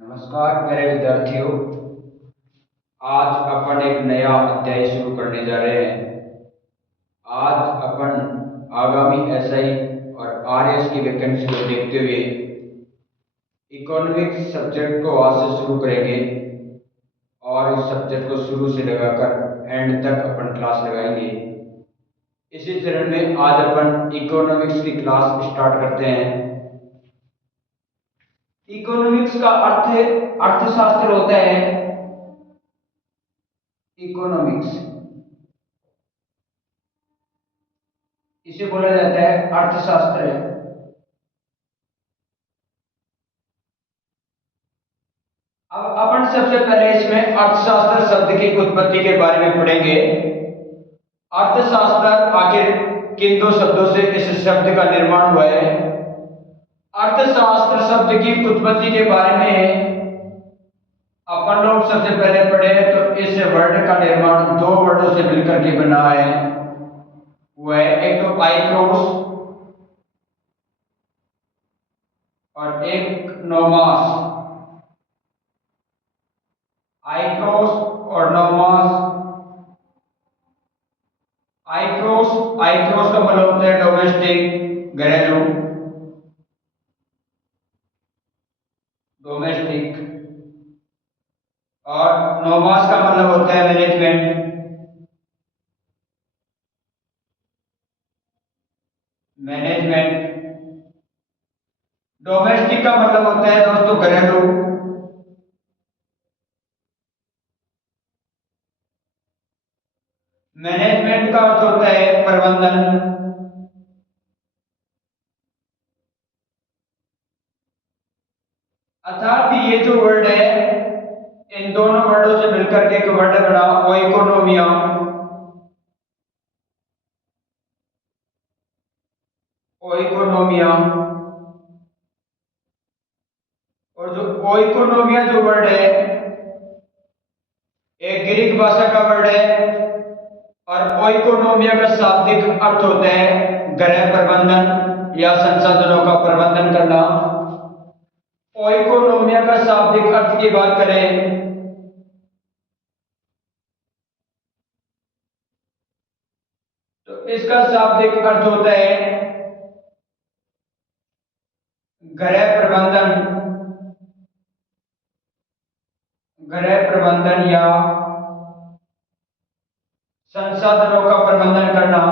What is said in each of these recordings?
नमस्कार मेरे विद्यार्थियों। आज अपन एक नया अध्याय शुरू करने जा रहे हैं। आज अपन आगामी एसआई और आरएस की वैकेंसी को देखते हुए इकोनॉमिक्स सब्जेक्ट को आज से शुरू करेंगे और इस सब्जेक्ट को शुरू से लगाकर एंड तक अपन क्लास लगाएंगे। इसी चरण में आज अपन इकोनॉमिक्स की क्लास स्टार्ट करते हैं। इकोनॉमिक्स का अर्थशास्त्र होता है। इकोनॉमिक्स इसे बोला जाता है अर्थशास्त्र। अब अपन सबसे पहले इसमें अर्थशास्त्र शब्द की उत्पत्ति के बारे में पढ़ेंगे। अर्थशास्त्र आखिर किन दो शब्दों से इस शब्द का निर्माण हुआ है। अर्थशास्त्र शब्द की उत्पत्ति के बारे में अपन लोग सबसे पहले पढ़े तो इस वर्ड का निर्माण दो वर्डों से मिलकर के बना है। वह एक तो आइक्रोस और एक नोमास। आइक्रोस और नोमास। आइक्रोस का मतलब होता है डोमेस्टिक, घरेलू, डोमेस्टिक। और नोमास का मतलब होता है मैनेजमेंट, मैनेजमेंट। डोमेस्टिक का मतलब होता है दोस्तों घरेलू। मैनेजमेंट का अर्थ होता है प्रबंधन। अर्थात ये जो वर्ड है, इन दोनों वर्डों से मिलकर के एक वर्ड बना ओइकोनोमिया। ओइकोनोमिया। और जो ओइकोनोमिया जो वर्ड है एक ग्रीक भाषा का वर्ड है और ओइकोनोमिया का शाब्दिक अर्थ होता है गृह प्रबंधन या संसाधनों का प्रबंधन करना। ओइकोनोमिया का शाब्दिक अर्थ की बात करें तो इसका शाब्दिक अर्थ होता है गृह प्रबंधन, गृह प्रबंधन या संसाधनों का प्रबंधन करना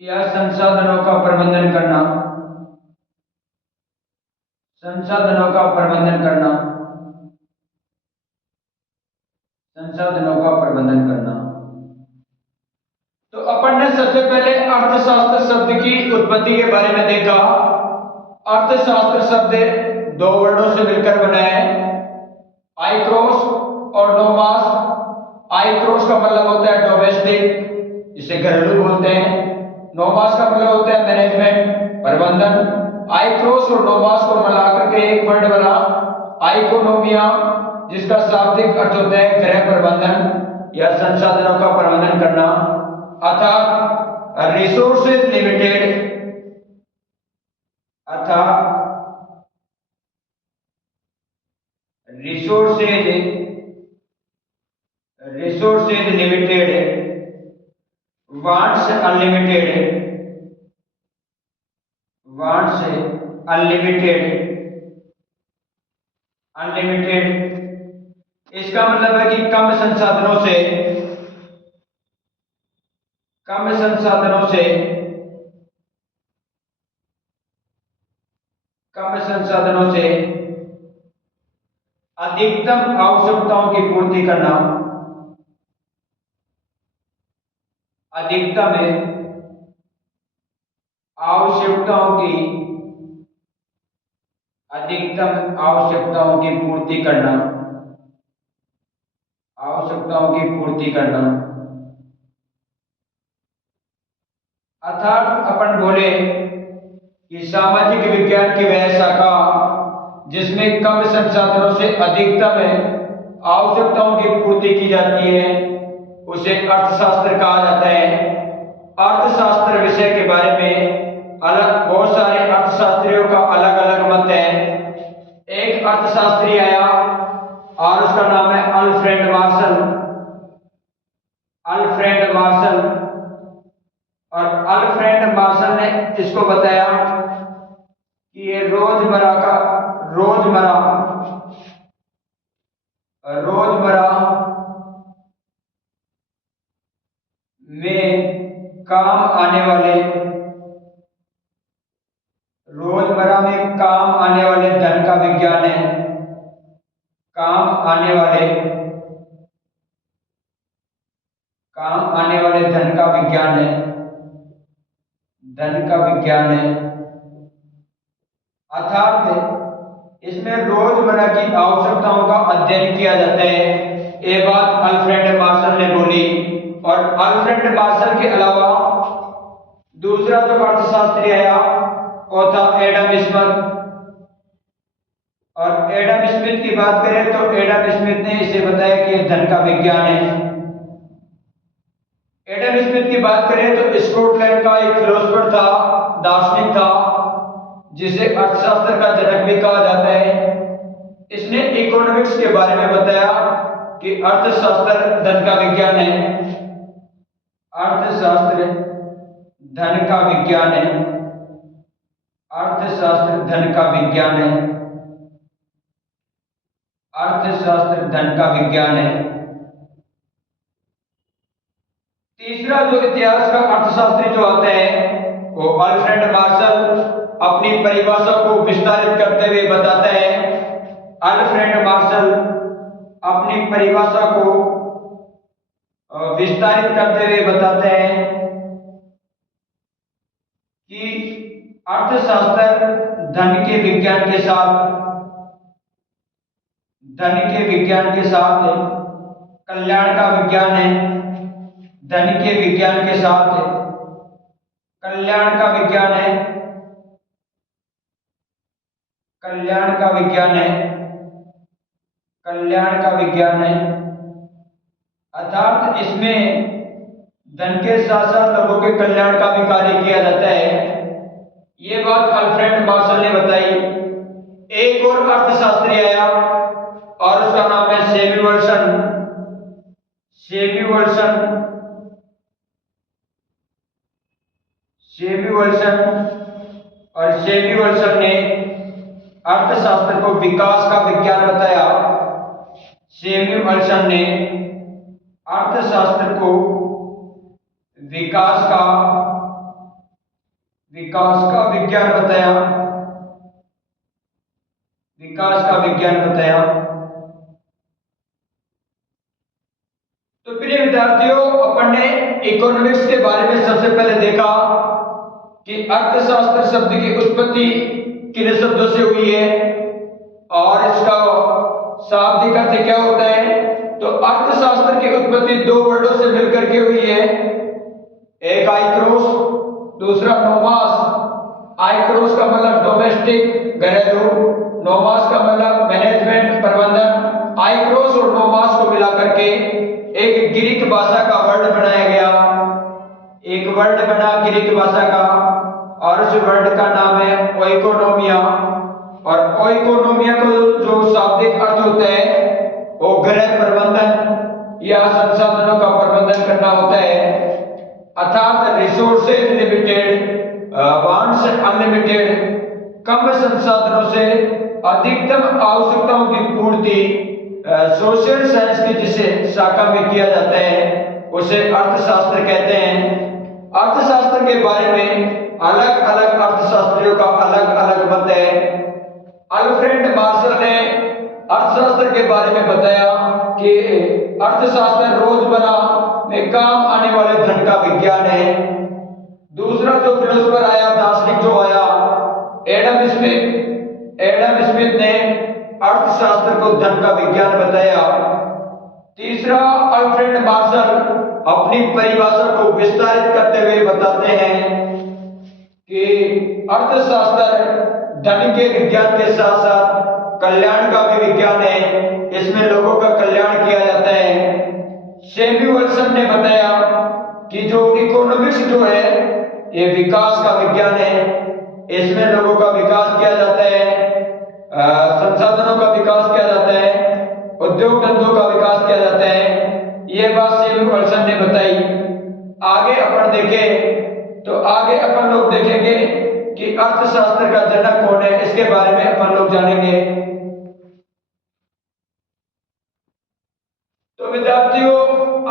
या संसाधनों का प्रबंधन करना, संसाधनों का प्रबंधन करना, संसाधनों का प्रबंधन करना। तो अपन ने सबसे पहले अर्थशास्त्र शब्द की उत्पत्ति के बारे में देखा। अर्थशास्त्र शब्द दो वर्डों से मिलकर बना है, आइक्रोस और नोमास। आइक्रोस का मतलब होता है डोमेस्टिक, जिसे घरेलू बोलते हैं। नोमास का मतलब होता है मैनेजमेंट, प्रबंधन। आइक्रोस और नोमास को मिलाकर के एक वर्ड बना आइकोनोमिया, जिसका शाब्दिक अर्थ होता है गृह प्रबंधन या संसाधनों का प्रबंधन करना। अर्थात रिसोर्सेज लिमिटेड, अर्थात resources limited, wants unlimited, wants unlimited, unlimited. इसका मतलब है कि कम संसाधनों से, कम संसाधनों से, कम संसाधनों से अधिकतम आवश्यकताओं की पूर्ति करना, अधिकतम आवश्यकताओं की, अधिकतम आवश्यकताओं की पूर्ति करना, आवश्यकताओं की पूर्ति करना। अर्थात अपन बोले कि सामाजिक विज्ञान की वह शाखा जिसमें कम संसाधनों से अधिकतम आवश्यकताओं की पूर्ति की जाती है उसे अर्थशास्त्र कहा जाता है। अर्थशास्त्र विषय के बारे में अलग बहुत सारे अर्थशास्त्र अर्थशास्त्रियों का अलग अलग मत है। एक अर्थशास्त्री आया और उसका नाम है अल्फ्रेड मार्शल। अल्फ्रेड मार्शल और अल्फ्रेड मार्शल ने इसको बताया कि ये रोजमर्रा में काम आने वाले रोजमर्रा में काम आने वाले धन का विज्ञान है। काम आने वाले धन का विज्ञान है। धन का विज्ञान है अर्थात इसमें रोजमर्रा की आवश्यकताओं का अध्ययन किया जाता है। ये बात अल्फ्रेड मार्शल ने बोली। और अल्फ्रेड मार्शल के अलावा दूसरा जो अर्थशास्त्री आया वो था एडम स्मिथ। और एडम स्मिथ की बात करें तो एडम स्मिथ ने इसे बताया कि धन का विज्ञान है। एडम स्मिथ की बात करें तो स्कॉटलैंड का एक फिलोसोफर था, दार्शनिक था, जिसे अर्थशास्त्र का जनक भी कहा जाता है। इसने इकोनॉमिक्स के बारे में बताया कि अर्थशास्त्र धन का विज्ञान है। अर्थशास्त्र धन का विज्ञान है। अर्थशास्त्र धन का विज्ञान है। अर्थशास्त्र धन का विज्ञान है। तीसरा जो इतिहास का अर्थशास्त्री जो आता है वो अल्फ्रेड मार्शल अपनी परिभाषा को विस्तारित करते हुए बताता है। अल्फ्रेड मार्शल अपनी परिभाषा को विस्तारित करते हुए बताते हैं कि अर्थशास्त्र धन के विज्ञान के साथ कल्याण का विज्ञान है। धन के विज्ञान के साथ कल्याण का विज्ञान है। कल्याण का विज्ञान है। कल्याण का विज्ञान है अर्थात इसमें धन के साथ साथ लोगों के कल्याण का भी कार्य किया जाता है। ये बात अल्फ्रेड मार्शल ने बताई। एक और अर्थशास्त्री आया और उसका नाम है सैमुअलसन। और सैमुअलसन ने अर्थशास्त्र को विकास का विज्ञान बताया। सैमुअलसन ने अर्थशास्त्र को विकास का विज्ञान बताया। तो प्रिय विद्यार्थियों, अपन ने इकोनॉमिक्स के बारे में सबसे पहले देखा कि अर्थशास्त्र शब्द की उत्पत्ति किन शब्दों से हुई है और इसका शाब्दिक अर्थ क्या होता है। तो अर्थशास्त्र की उत्पत्ति दो वर्डों से मिलकर के हुई है। एक आइक्रोस, दूसरा नोमास। आइक्रोस का मतलब डोमेस्टिक, घरेलू। नोमास का मतलब मैनेजमेंट, प्रबंधन। आइक्रोस और नोमास को मिलाकर के एक ग्रीक भाषा का वर्ड बनाया गया। एक वर्ड बना ग्रीक भाषा का और उस वर्ड का नाम है ओइकोनोमिया। और ओइकोनोमिया को जो शाब्दिक अर्थ होता है वो गृह प्रबंधन या संसाधनों का प्रबंधन करना होता है। अर्थात रिसोर्सेज लिमिटेड, वांट्स अनलिमिटेड। कम संसाधनों से अधिकतम आवश्यकताओं की पूर्ति सोशल साइंस की जिसे शाखा में किया जाता है उसे अर्थशास्त्र कहते हैं। अर्थशास्त्र के बारे में अलग अलग अर्थशास्त्रियों का अलग अलग मत है। अल्फ्रेड मार्शल ने अर्थशास्त्र के बारे में बताया कि अर्थशास्त्र रोजमर्रा में काम आने वाले धन का विज्ञान है। दूसरा जो फिलोसोफर आया, दार्शनिक जो आया, एडम स्मिथ ने अर्थशास्त्र को धन का विज्ञान बताया। तीसरा अल्फ्रेड मार्शल अपनी परिभाषा को विस्तारित करते हुए बताते हैं कि अर्थशास्त्र धन के विज्ञान के साथ साथ कल्याण का भी विज्ञान है। इसमें लोगों का कल्याण किया जाता है। सैमुअलसन ने बताया कि जो इकोनॉमिक्स जो है ये विकास का विज्ञान है। इसमें लोगों का पर्सन ने बताई। आगे अपन देखें तो आगे अपन लोग देखेंगे कि अर्थशास्त्र का जनक कौन है, इसके बारे में अपन लोग जानेंगे। तो विद्यार्थियों,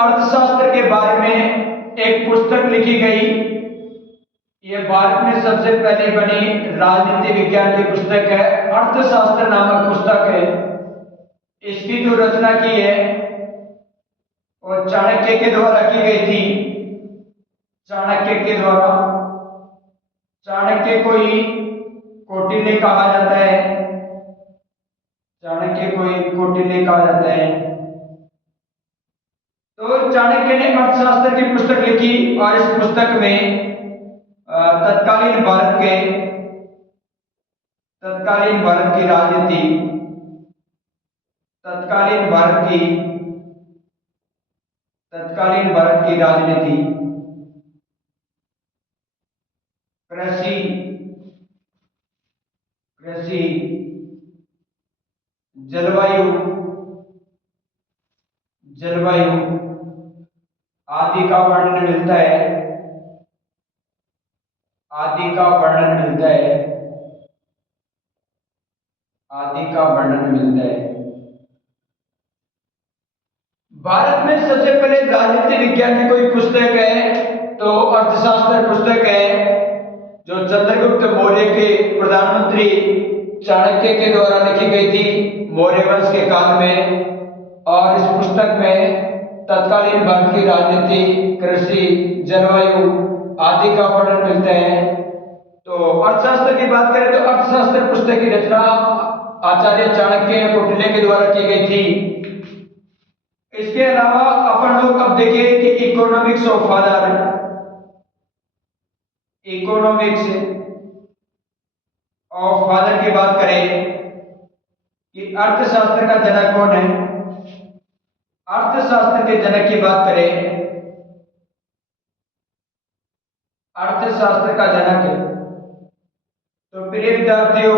अर्थशास्त्र के बारे में एक पुस्तक लिखी गई। यह भारत में सबसे पहले बनी राजनीति विज्ञान की पुस्तक है, अर्थशास्त्र नामक पुस्तक है। इसकी जो रचना की है वो चाणक्य के द्वारा की गई थी। चाणक्य के द्वारा, चाणक्य को ही कौटिल्य कहा जाता है। चाणक्य को ही कौटिल्य कहा जाता है। तो चाणक्य ने अर्थशास्त्र की पुस्तक लिखी और इस पुस्तक में तत्कालीन भारत की राजनीति, तत्कालीन भारत की राजनीति, कृषि, जलवायु आदि का वर्णन मिलता है। आदि का वर्णन मिलता है। भारत में सबसे पहले राजनीति विज्ञान की कोई पुस्तक है तो अर्थशास्त्र पुस्तक है, जो चंद्रगुप्त मौर्य के प्रधानमंत्री चाणक्य के द्वारा लिखी गई थी मौर्य वंश के काल में। और इस पुस्तक में तत्कालीन भारत की राजनीति, कृषि, जलवायु आदि का वर्णन मिलता है। तो अर्थशास्त्र की बात करें तो अर्थशास्त्र पुस्तक की रचना आचार्य चाणक्य कौटिल्य के द्वारा की गई थी। इसके अलावा अपन लोग अब देखें कि इकोनॉमिक्स ऑफ फादर की बात करें कि अर्थशास्त्र का जनक कौन है। अर्थशास्त्र के जनक की बात करें, अर्थशास्त्र का जनक है तो प्रिय विद्यार्थियों,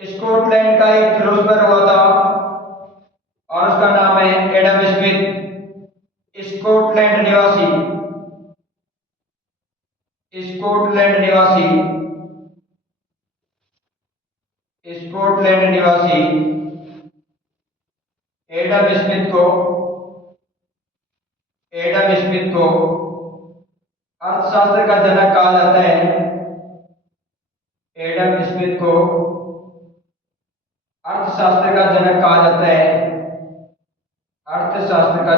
स्कॉटलैंड का एक फिलोसोफर हुआ था और उसका नाम है एडम स्मिथ। स्कॉटलैंड निवासी एडम स्मिथ को अर्थशास्त्र का जनक कहा जाता है। एडम स्मिथ को अर्थशास्त्र का जनक कहा जाता है। अर्थशास्त्र का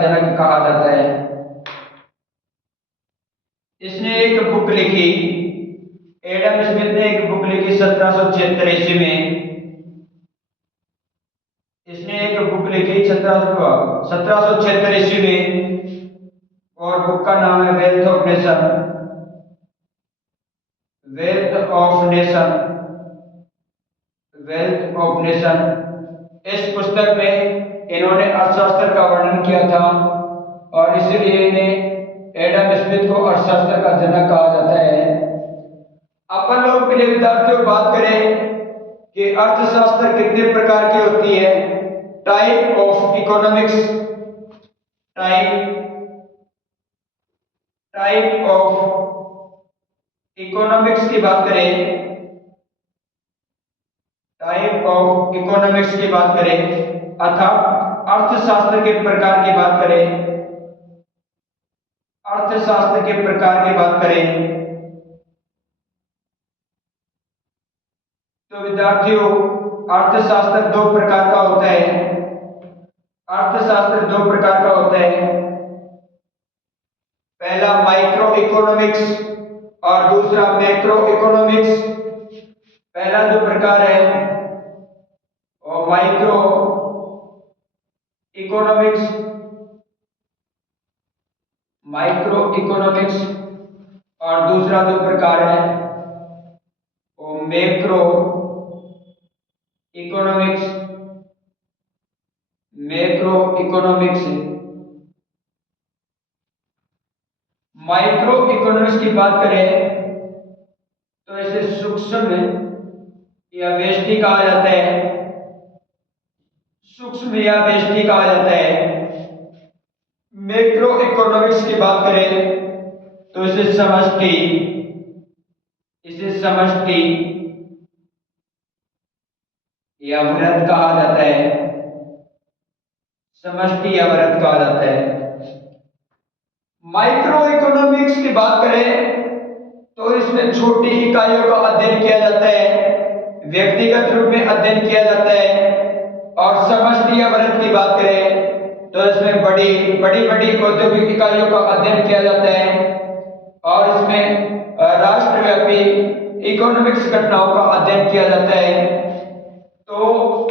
जनक कहा जाता है। इसने एक बुक लिखी, एडम स्मिथ ने एक बुक लिखी 1776 ईस्वी में। इसने एक बुक लिखी 1776 ईस्वी में और बुक का नाम है वेल्थ ऑफ नेशन। इस पुस्तक में इन्होंने अर्थशास्त्र का वर्णन किया था और इसलिए इन्हें एडम स्मिथ को अर्थशास्त्र का जनक कहा जाता है। अपन लोग प्रिय विद्यार्थियों बात करें कि अर्थशास्त्र कितने प्रकार की होती है। टाइप ऑफ इकोनॉमिक्स की बात करें, अर्थात अर्थशास्त्र के प्रकार की बात करें, तो विद्यार्थियों अर्थशास्त्र दो प्रकार का होता है। पहला माइक्रो इकोनॉमिक्स और दूसरा मैक्रो इकोनॉमिक्स। पहला जो प्रकार है वो माइक्रो इकोनॉमिक्स और दूसरा जो प्रकार है वो मैक्रो इकोनॉमिक्स माइक्रो इकोनॉमिक्स की बात करें तो इसे सूक्ष्म या व्यष्टि कहा जाता है। सूक्ष्म या व्यष्टि कहा जाता है। मैक्रो इकोनॉमिक्स की बात करें तो इसे समष्टि या वृहद कहा जाता है। समष्टि या वृहद कहा जाता है। माइक्रो इकोनॉमिक्स की बात करें तो इसमें छोटी इकाइयों का अध्ययन किया जाता है, व्यक्तिगत रूप में अध्ययन किया जाता है। और समष्टि या वृहद की बात करें तो इसमें बड़ी औद्योगिक इकाइयों का अध्ययन किया जाता है और इसमें राष्ट्रव्यापी इकोनॉमिक्स घटनाओं का अध्ययन किया जाता है। तो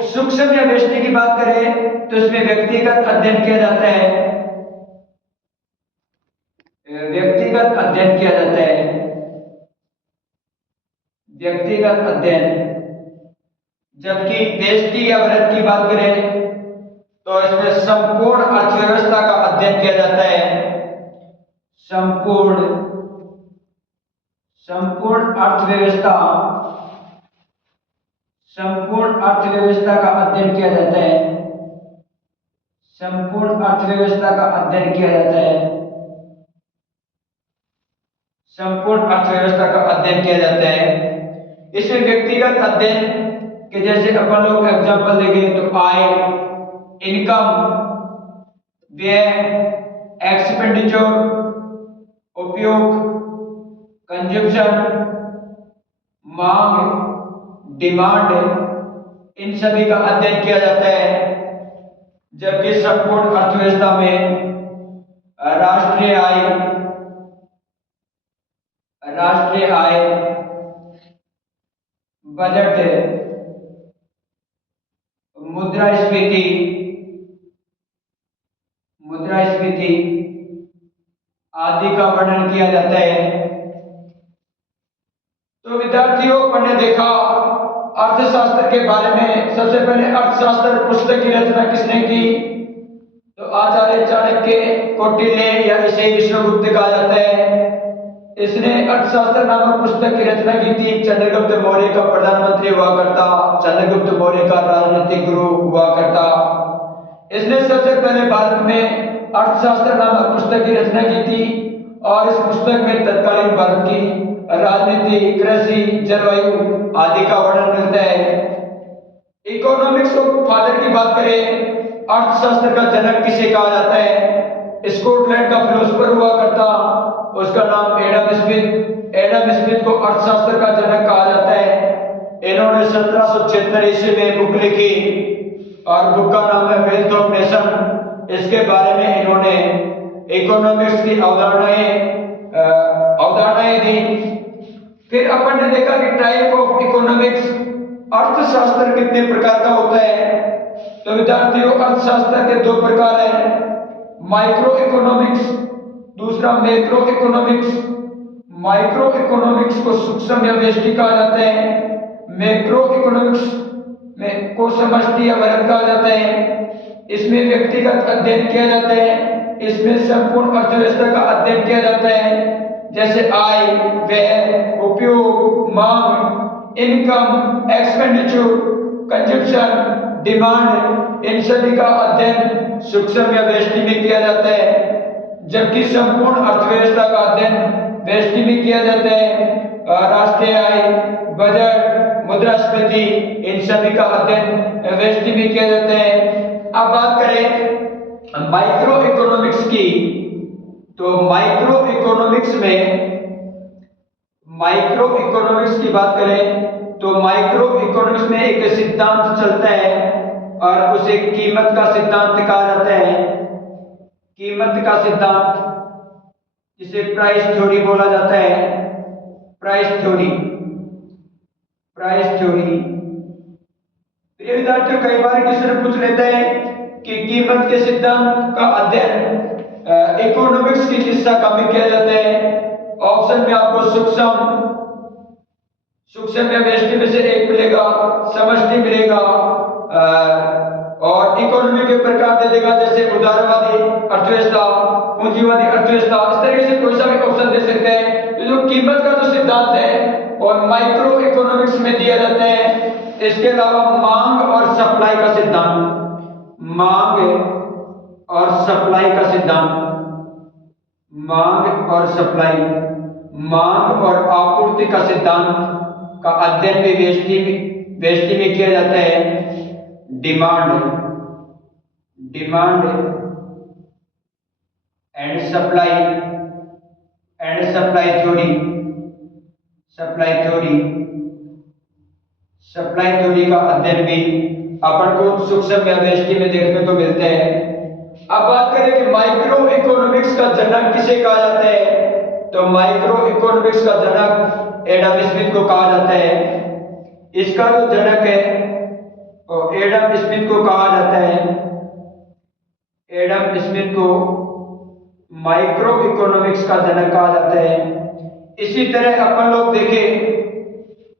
सूक्ष्म या व्यष्टि की बात करें तो इसमें व्यक्तिगत अध्ययन किया जाता है, व्यक्तिगत अध्ययन किया जाता है, व्यक्तिगत अध्ययन। जबकि व्यष्टि या वृहद की बात करें तो इसमें संपूर्ण अर्थव्यवस्था का अध्ययन किया जाता है। संपूर्ण अर्थव्यवस्था का अध्ययन किया जाता है। संपूर्ण अर्थव्यवस्था का अध्ययन किया जाता है। संपूर्ण अर्थव्यवस्था का अध्ययन किया जाता है। इसमें व्यक्तिगत अध्ययन के जैसे अपन लोग एग्जांपल देखें तो आय, इनकम, व्यय, एक्सपेंडिचर, उपयोग, कंजप्शन, मांग, डिमांड, इन सभी का अध्ययन किया जाता है। जबकि संपूर्ण अर्थव्यवस्था में राष्ट्रीय आय, बजट, मुद्रास्फीति आदि का वर्णन किया जाता है। तो विद्यार्थियों, अपन ने देखा अर्थशास्त्र के बारे में। सबसे पहले अर्थशास्त्र पुस्तक की रचना किसने की? तो आचार्य चाणक्य, कौटिल्य या इसे विश्वगुप्त कहा जाता है। इसने अर्थशास्त्र नामक पुस्तक की रचना की थी। चंद्रगुप्त मौर्य का प्रधानमंत्री हुआ करता, चंद्रगुप्त मौर्य का राजनीतिक गुरु हुआ करता। इसने सबसे पहले भारत में अर्थशास्त्र नामक पुस्तक की रचना की थी और इस पुस्तक में तत्कालीन भारत की राजनीति, कृषि, जलवायु आदि का वर्णन मिलता है। इकोनॉमिक्स ऑफ फादर की बात करें, अर्थशास्त्र का जनक किसे कहा जाता है? स्कॉटलैंड का फिलोसोफर हुआ करता, उसका नाम एडम स्मिथ। एडम स्मिथ को अर्थशास्त्र का जनक कहा जाता है। इन्होंने 1776 ईस्वी में बुक लिखी और बुक का नाम है वेल्थ ऑफ नेशन। इसके बारे में इन्होंने इकोनॉमिक्स की अवधारणाएं दी। फिर अपन ने देखा कि टाइप ऑफ इकोनॉमिक्स, अर्थशास्त्र कितने प्रकार का होता है। तो विद्यार्थियों, अर्थशास्त्र के दो प्रकार हैं, माइक्रो इकोनॉमिक्स, दूसरा मैक्रो इकोनॉमिक्स। माइक्रो इकोनॉमिक्स को सूक्ष्म या व्यष्टि कहा जाता है। मैक्रो इकोनॉमिक्स में को समष्टि या वृहद कहा जाता है। इसमें व्यक्तिगत अध्ययन किया जाता है। इसमें संपूर्ण अर्थव्यवस्था का अध्ययन किया जाता है, जैसे आय, व्यय, उपयोग, मांग, इनकम, एक्सपेंडिचर, कंजप्शन, डिमांड, इन सभी का अध्ययन सूक्ष्म या व्यष्टि में किया जाता है। जबकि संपूर्ण अर्थव्यवस्था का अध्ययन व्यष्टि में किया जाता है। राष्ट्रीय आय, बजट, मुद्रास्फीति, इन सभी का अध्ययन व्यष्टि में किया जाता है। अब बात करें माइक्रो इकोनॉमिक्स की, तो माइक्रो इकोनॉमिक्स की बात करें तो माइक्रो इकोनॉमिक्स में एक सिद्धांत चलता है और उसे कीमत का सिद्धांत कहा जाता है। कीमत का सिद्धांत, जिसे प्राइस थ्योरी बोला जाता है। Price theory. ये विद्यार्थियों, कई बार किसी ने पूछ लेता है कि कीमत के सिद्धांत का अध्ययन इकोनॉमिक्स की किस शाखा में किया जाता है। ऑप्शन में आपको सूक्ष्म या व्यष्टि में से एक मिलेगा, समष्टि मिलेगा और इकोनॉमी के प्रकार दे देगा, जैसे उदारवादी अर्थव्यवस्था, पूंजीवादी अर्थव्यवस्था। इस तरीके से कोई सा भी ऑप्शन दे सकते हैं। तो जो कीमत का जो सिद्धांत है और माइक्रो इकोनॉमिक्स में दिया जाता है। इसके अलावा मांग और सप्लाई का सिद्धांत। मांग और सप्लाई का सिद्धांत, मांग और सप्लाई, मांग और आपूर्ति का सिद्धांत का अध्ययन भी व्यष्टि में किया जाता है। Demand and supply theory, supply theory का अध्ययन भी अपन को सूक्ष्म व्यष्टि में देखने को मिलते हैं। अब बात करें कि माइक्रो इकोनॉमिक्स का जनक किसे कहा जाता है, तो माइक्रो इकोनॉमिक्स का जनक एडम स्मिथ को कहा जाता है। इसका जो जनक है वो एडम स्मिथ को कहा जाता है। एडम स्मिथ को माइक्रो इकोनॉमिक्स का जनक कहा जाता है। इसी तरह अपन लोग देखें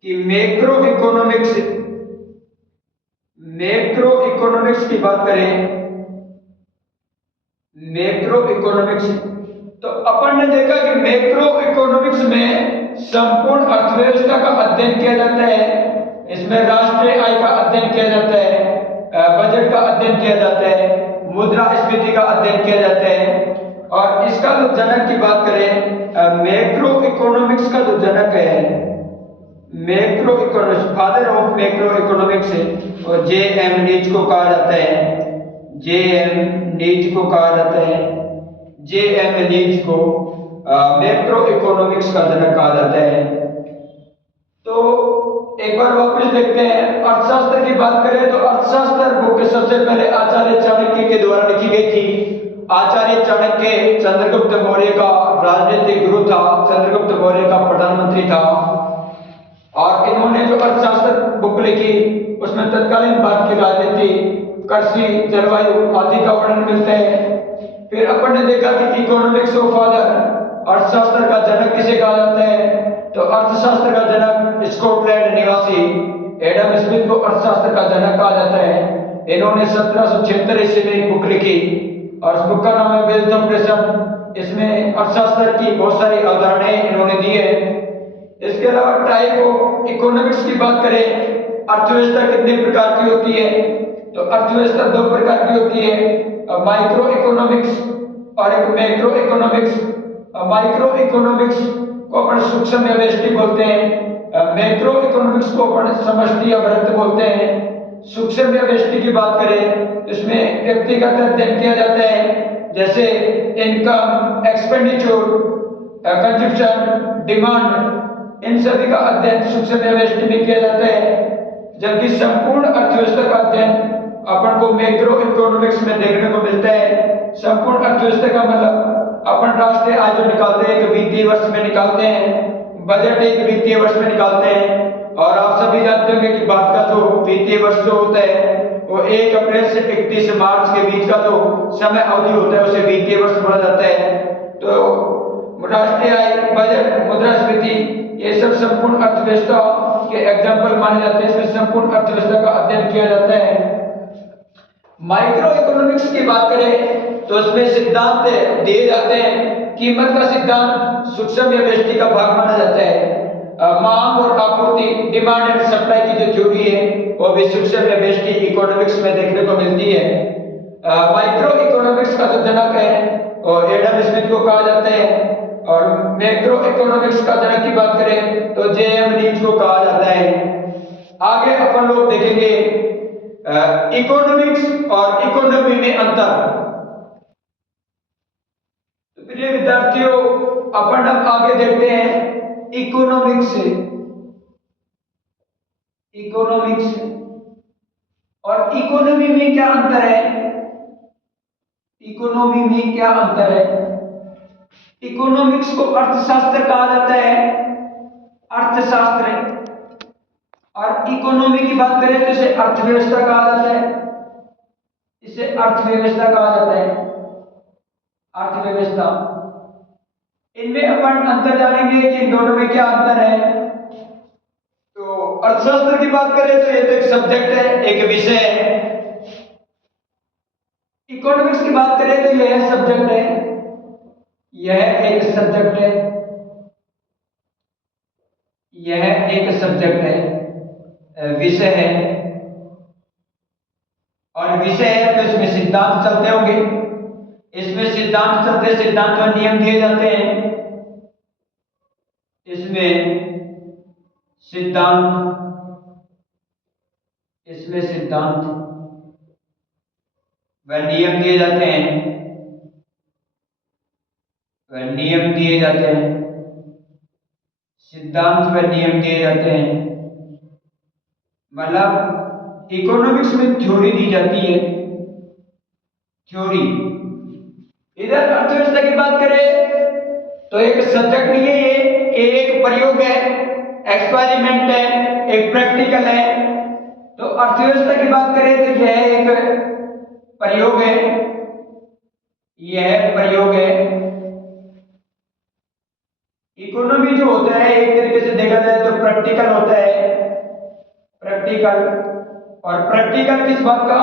कि मैक्रो इकोनॉमिक्स की बात करें, मैक्रो इकोनॉमिक्स, तो अपन ने देखा कि मैक्रो इकोनॉमिक्स में संपूर्ण अर्थव्यवस्था का अध्ययन किया जाता है। इसमें राष्ट्रीय आय का अध्ययन किया जाता है, बजट का अध्ययन किया जाता है, मुद्रास्फीति का अध्ययन किया जाता है। और इसका जो जनक की बात करें, मैक्रो इकोनॉमिक्स का जो जनक है, macro economics, father of macro economics है, जे एम नीच को कहा जाता है। जे एम नीच को कहा जाता है। जे एम नीच को मैक्रो इकोनॉमिक्स का जनक कहा जाता है। तो एक बार वापस देखते हैं, अर्थशास्त्र की बात करें तो अर्थशास्त्र बुक सबसे पहले आचार्य चाणक्य के द्वारा लिखी गई थी। आचार्य चाणक्य चंद्रगुप्त मौर्य का राजनीतिक गुरु था, चंद्रगुप्त मौर्य का प्रधानमंत्री था। और इन्होंने जो अर्थशास्त्र बुक लिखी उसमें तत्कालीन भारत की राजनीति, कृषि, जलवायु आदि का वर्णन मिलता है। फिर अपन ने देखा कि इकोनॉमिक्स ऑफ फादर, अर्थशास्त्र का जनक किसे कहा जाता है, तो अर्थशास्त्र का जनक स्कॉटलैंड निवासी एडम स्मिथ को अर्थशास्त्र का जनक कहा जाता है। इन्होंने 1776 ईस्वी में एक बुक लिखी और उस बुक का नाम है वेल्थ ऑफ नेशन। इसमें अर्थशास्त्र की बहुत सारी अवधारणाएं इन्होंने दी है। इसके अलावा टाइप ऑफ इकोनॉमिक्स की बात करें, अर्थव्यवस्था कितने प्रकार की होती है, तो अर्थव्यवस्था दो प्रकार की होती है, माइक्रो इकोनॉमिक्स और एक मैक्रो इकोनॉमिक्स। माइक्रो इकोनॉमिक्स को अपन सूक्ष्म व्यष्टि बोलते हैं, मैक्रो इकोनॉमिक्स को अपन समष्टि या वृत्त बोलते हैं। सूक्ष्म व्यष्टि की बात करें इसमें व्यक्तिगत अध्ययन किया जाता है, जैसे इनकम, एक्सपेंडिचर, कंजप्शन, डिमांड, इन सभी का अध्ययन सूक्ष्म व्यष्टि में किया जाता है। जबकि संपूर्ण अर्थव्यवस्था का अध्ययन अपन को मैक्रो इकोनॉमिक्स में देखने को मिलता है। संपूर्ण अर्थव्यवस्था का मतलब अपन राष्ट्रीय आय जो निकालते हैं, एक वित्तीय वर्ष में निकालते हैं, बजट एक वित्तीय वर्ष में निकालते हैं। और आप सभी जानते होंगे कि भारत का जो वित्तीय वर्ष जो होता है वो 1 अप्रैल से 31 मार्च के बीच का जो समय अवधि होता है उसे वित्तीय वर्ष बोला जाता है। तो राष्ट्रीय आय, बजट, मुद्रास्फीति, ये सब संपूर्ण अर्थव्यवस्था के एग्जाम्पल माने जाते हैं। इसमें संपूर्ण अर्थव्यवस्था का अध्ययन किया जाता है। माइक्रो इकोनॉमिक्स की बात करें तो उसमें सिद्धांत दिए जाते हैं। कीमत का सिद्धांत सूक्ष्म व्यष्टि का भाग माना जाता है। मांग और आपूर्ति, डिमांड एंड सप्लाई की जो थ्योरी है वो भी सूक्ष्म व्यष्टि इकोनॉमिक्स में देखने को मिलती है। माइक्रो इकोनॉमिक्स का जो जनक है वो एडम स्मिथ को कहा जाता है। और मैक्रो इकोनॉमिक्स का जनक की बात करें तो जे एम नीच को कहा जाता है। आगे अपन लोग देखेंगे इकोनॉमिक्स और इकोनॉमी में अंतर। तो प्रिय विद्यार्थियों, अपन अब आगे देखते हैं इकोनॉमिक्स और इकोनॉमी में क्या अंतर है। इकोनॉमी में क्या अंतर है? इकोनॉमिक्स को अर्थशास्त्र कहा जाता है, अर्थशास्त्र। और इकोनॉमी की बात करें तो इसे अर्थव्यवस्था कहा जाता है, इसे अर्थव्यवस्था कहा जाता है, अर्थव्यवस्था। इनमें अपन अंतर जानेंगे कि इन दोनों में क्या अंतर है। तो अर्थशास्त्र की बात करें तो ये तो एक सब्जेक्ट है, एक विषय है। इकोनॉमिक्स की बात करें तो यह सब्जेक्ट है, यह एक सब्जेक्ट है, यह एक सब्जेक्ट है, विषय है। और और विषय है तो इसमें सिद्धांत चलते होंगे। इसमें सिद्धांत चलते, सिद्धांत में नियम दिए जाते हैं। इसमें सिद्धांत व नियम दिए जाते हैं, सिद्धांत व नियम दिए जाते हैं। मतलब इकोनॉमिक्स में थ्योरी दी जाती है, थ्योरी। इधर अर्थव्यवस्था की बात करें तो एक सब्जेक्ट नहीं है, ये एक प्रयोग है, एक्सपेरिमेंट है, एक प्रैक्टिकल है। तो अर्थव्यवस्था की बात करें तो यह एक प्रयोग है, इकोनॉमी जो होता है एक तरीके से देखा जाए तो प्रैक्टिकल होता है, और प्रैक्टिकल किस बात का?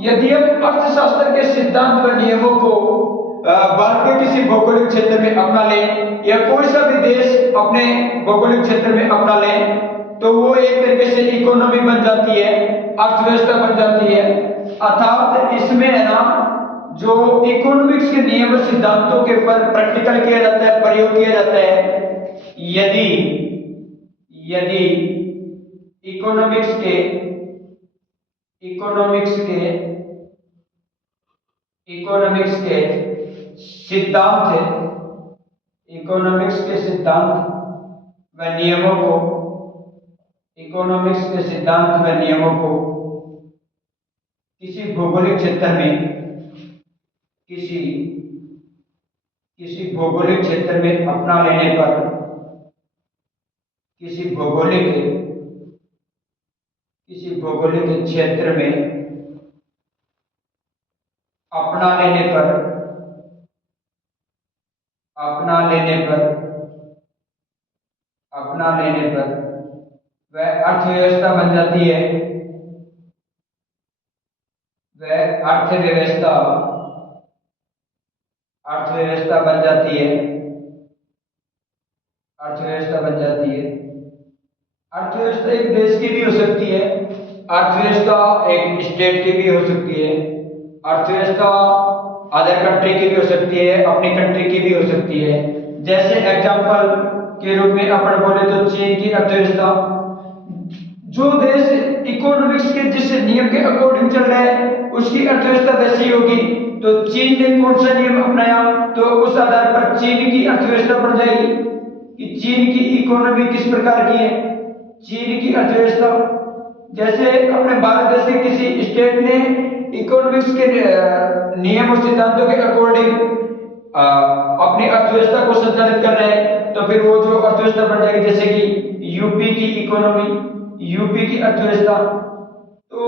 यदि हम अर्थशास्त्र के सिद्धांत व नियमों को भारत के किसी भौगोलिक क्षेत्र में अपना लें या कोई सा भी देश अपने भौगोलिक क्षेत्र में अपना लें तो वो एक तरीके से इकोनॉमी बन जाती है, अर्थव्यवस्था बन जाती है। अर्थात इसमें है ना, जो इकोनॉमिक्स के नियम और सिद्धांतों के ऊपर प्रैक्टिकल किया जाता है, प्रयोग किया जाता है। यदि इकोनॉमिक्स के सिद्धांत व नियमों को किसी भौगोलिक क्षेत्र में अपना लेने पर, किसी भौगोलिक क्षेत्र में अपना लेने पर वह अर्थव्यवस्था बन जाती है, अर्थव्यवस्था बन जाती है। अर्थव्यवस्था एक देश की भी हो सकती है, अर्थव्यवस्था एक स्टेट की भी हो सकती है, अर्थव्यवस्था अदर कंट्री की भी हो सकती है, अपनी कंट्री की भी हो सकती है। जैसे एग्जांपल के रूप में अपन बोले तो चीन की अर्थव्यवस्था, जो देश इकोनॉमिक्स के जिस नियम के अकॉर्डिंग चल रहा है उसकी अर्थव्यवस्था वैसी होगी। तो चीन ने कौन सा नियम अपनाया तो उस आधार पर चीन की अर्थव्यवस्था बढ़ जाएगी कि चीन की इकोनॉमी किस प्रकार की है, चीन की अर्थव्यवस्था। जैसे अपने भारत देश के किसी स्टेट ने इकोनॉमिक्स के नियम और सिद्धांतों के अकॉर्डिंग अपनी अर्थव्यवस्था को संचालित कर रहे हैं तो फिर वो जो अर्थव्यवस्था बन जाएगी, जैसे कि यूपी की इकोनॉमी, यूपी की अर्थव्यवस्था। तो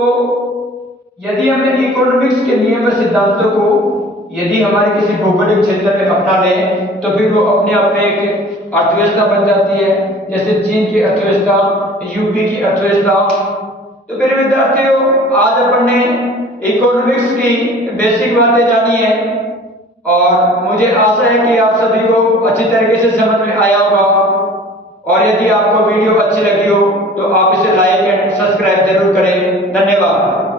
यदि हमें इकोनॉमिक्स के नियम और सिद्धांतों को यदि हमारे किसी भौगोलिक क्षेत्र में अपना लें तो फिर वो अपने आप में एक अर्थव्यवस्था बन जाती है, जैसे चीन की अर्थव्यवस्था, यूपी की अर्थव्यवस्था। तो फिर विद्यार्थियों, आज अपन ने इकोनॉमिक्स की बेसिक बातें जानी है और मुझे आशा है कि आप सभी को अच्छी तरीके से समझ में आया होगा। और यदि आपको वीडियो अच्छी लगी हो तो आप इसे लाइक एंड सब्सक्राइब जरूर करें। धन्यवाद।